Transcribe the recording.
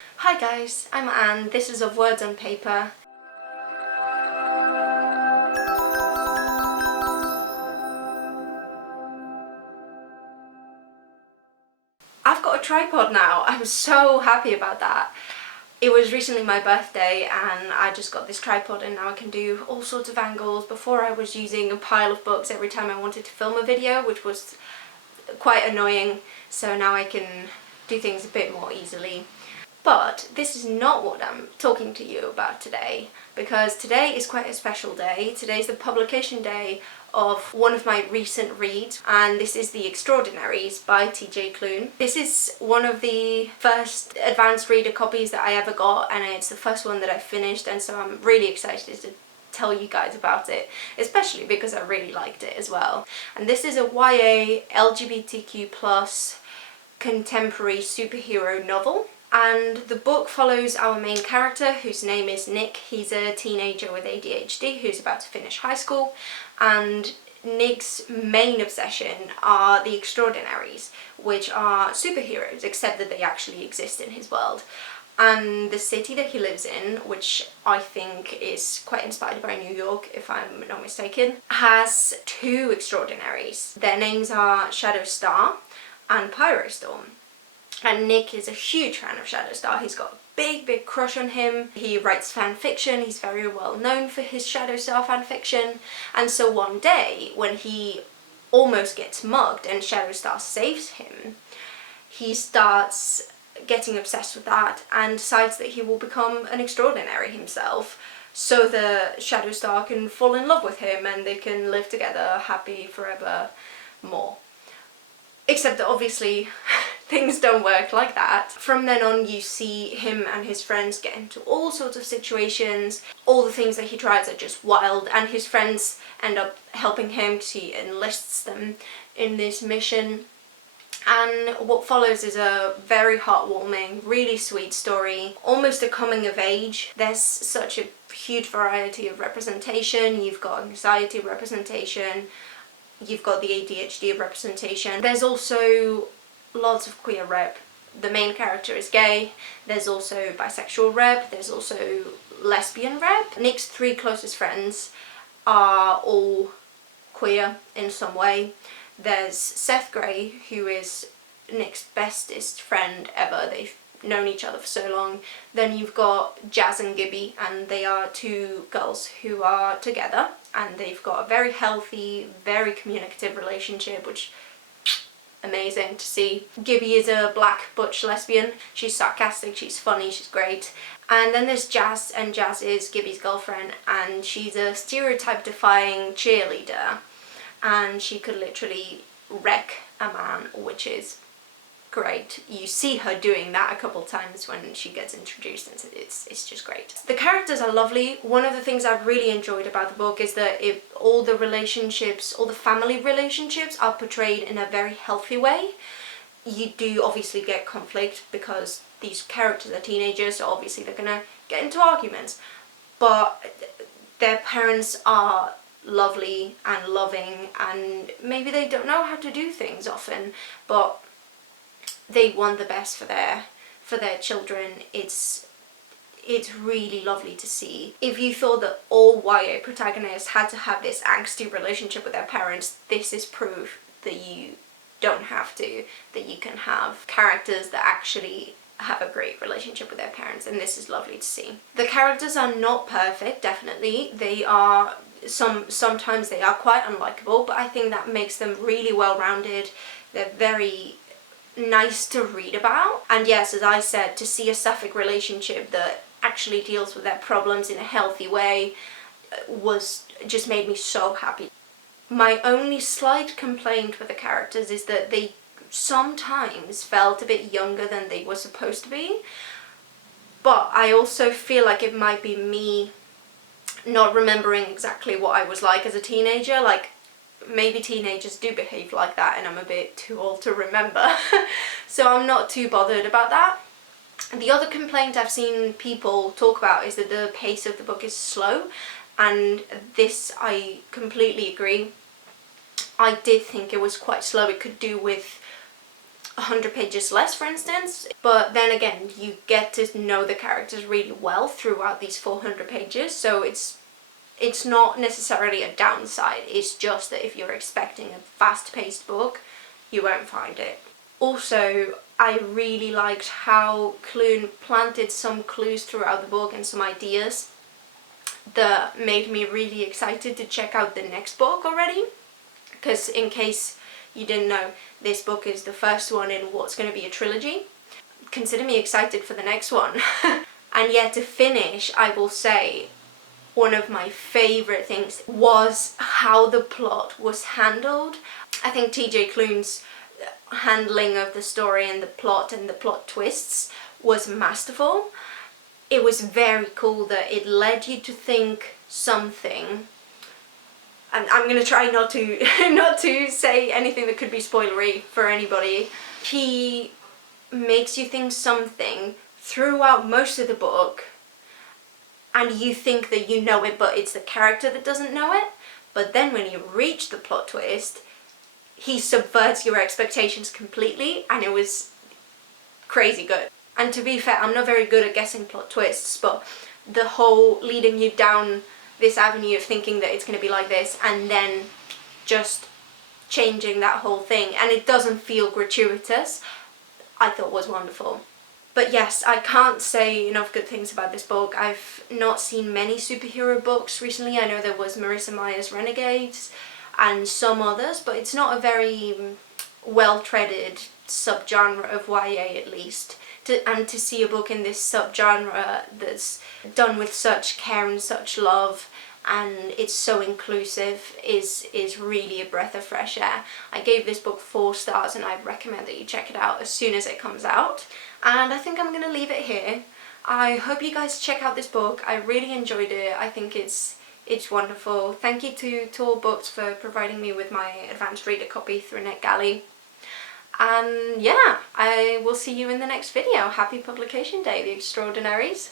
Hi guys, I'm Anne. This is Of Words on Paper. I've got a tripod now. I'm so happy about that. It was recently my birthday and I just got this tripod and now I can do all sorts of angles. Before I was using a pile of books every time I wanted to film a video, which was quite annoying, so now I can do things a bit more easily. But this is not what I'm talking to you about today, because today is quite a special day. Today's the publication day of one of my recent reads, and this is The Extraordinaries by TJ Klune. This is one of the first advanced reader copies that I ever got, and it's the first one that I finished, and so I'm really excited to tell you guys about it, especially because I really liked it as well. And this is a YA LGBTQ+ contemporary superhero novel. And the book follows our main character, whose name is Nick. He's a teenager with ADHD who's about to finish high school, and Nick's main obsession are the Extraordinaries, which are superheroes, except that they actually exist in his world. And the city that he lives in, which I think is quite inspired by New York, if I'm not mistaken, has two Extraordinaries. Their names are Shadow Star and Pyrostorm. And Nick is a huge fan of Shadowstar. He's got a big crush on him. He writes fan fiction. He's very well known for his Shadowstar fan fiction. And so one day, when he almost gets mugged and Shadowstar saves him, he starts getting obsessed with that and decides that he will become an extraordinary himself, so the Shadowstar can fall in love with him and they can live together happy forever more. Except that obviously things don't work like that. From then on, you see him and his friends get into all sorts of situations. All the things that he tries are just wild, and his friends end up helping him because he enlists them in this mission. And what follows is a very heartwarming, really sweet story, almost a coming of age. There's such a huge variety of representation. You've got anxiety representation, you've got the ADHD representation. There's also lots of queer rep. The main character is gay. There's also bisexual rep. There's also lesbian rep. Nick's three closest friends are all queer in some way. There's Seth Gray, who is Nick's bestest friend ever. They've known each other for so long. Then you've got Jazz and Gibby, and they are two girls who are together, and they've got a very healthy, very communicative relationship, which amazing to see. Gibby is a black butch lesbian. She's sarcastic, she's funny, she's great. And then there's Jazz, and Jazz is Gibby's girlfriend, and she's a stereotype-defying cheerleader, and she could literally wreck a man, which is great. You see her doing that a couple times when she gets introduced, and it's just great. The characters are lovely. One of the things I've really enjoyed about the book is that all the relationships, all the family relationships are portrayed in a very healthy way. You do obviously get conflict because these characters are teenagers, so obviously they're gonna get into arguments, but their parents are lovely and loving, and maybe they don't know how to do things often, but they want the best for their children. It's really lovely to see. If you thought that all YA protagonists had to have this angsty relationship with their parents, this is proof that you don't have to, that you can have characters that actually have a great relationship with their parents, and this is lovely to see. The characters are not perfect, definitely. They are sometimes they are quite unlikable, but I think that makes them really well-rounded. They're very nice to read about. And yes, as I said, to see a sapphic relationship that actually deals with their problems in a healthy way was just made me so happy. My only slight complaint with the characters is that they sometimes felt a bit younger than they were supposed to be, but I also feel like it might be me not remembering exactly what I was like as a teenager. Like, maybe teenagers do behave like that and I'm a bit too old to remember. So I'm not too bothered about that. The other complaint I've seen people talk about is that the pace of the book is slow, and this I completely agree. I did think it was quite slow. It could do with 100 pages less, for instance, but then again, you get to know the characters really well throughout these 400 pages, so it's not necessarily a downside. It's just that if you're expecting a fast-paced book, you won't find it. Also, I really liked how Clune planted some clues throughout the book and some ideas that made me really excited to check out the next book already. Because in case you didn't know, this book is the first one in what's going to be a trilogy. Consider me excited for the next one. And yet, to finish, I will say one of my favourite things was how the plot was handled. I think TJ Klune's handling of the story and the plot twists was masterful. It was very cool that it led you to think something, and I'm gonna try not to say anything that could be spoilery for anybody. He makes you think something throughout most of the book, and you think that you know it, but it's the character that doesn't know it. But then when you reach the plot twist, he subverts your expectations completely, and it was crazy good. And to be fair, I'm not very good at guessing plot twists, but the whole leading you down this avenue of thinking that it's going to be like this and then just changing that whole thing, and it doesn't feel gratuitous, I thought was wonderful. But yes, I can't say enough good things about this book. I've not seen many superhero books recently. I know there was Marissa Meyer's Renegades and some others, but it's not a very well-treaded subgenre of YA, at least. And to see a book in this subgenre that's done with such care and such love, and it's so inclusive, is really a breath of fresh air. I gave this book 4 stars, and I recommend that you check it out as soon as it comes out. And I think I'm going to leave it here. I hope you guys check out this book. I really enjoyed it. I think it's wonderful. Thank you to Tor Books for providing me with my advanced reader copy through NetGalley. And yeah, I will see you in the next video. Happy publication day, The Extraordinaries.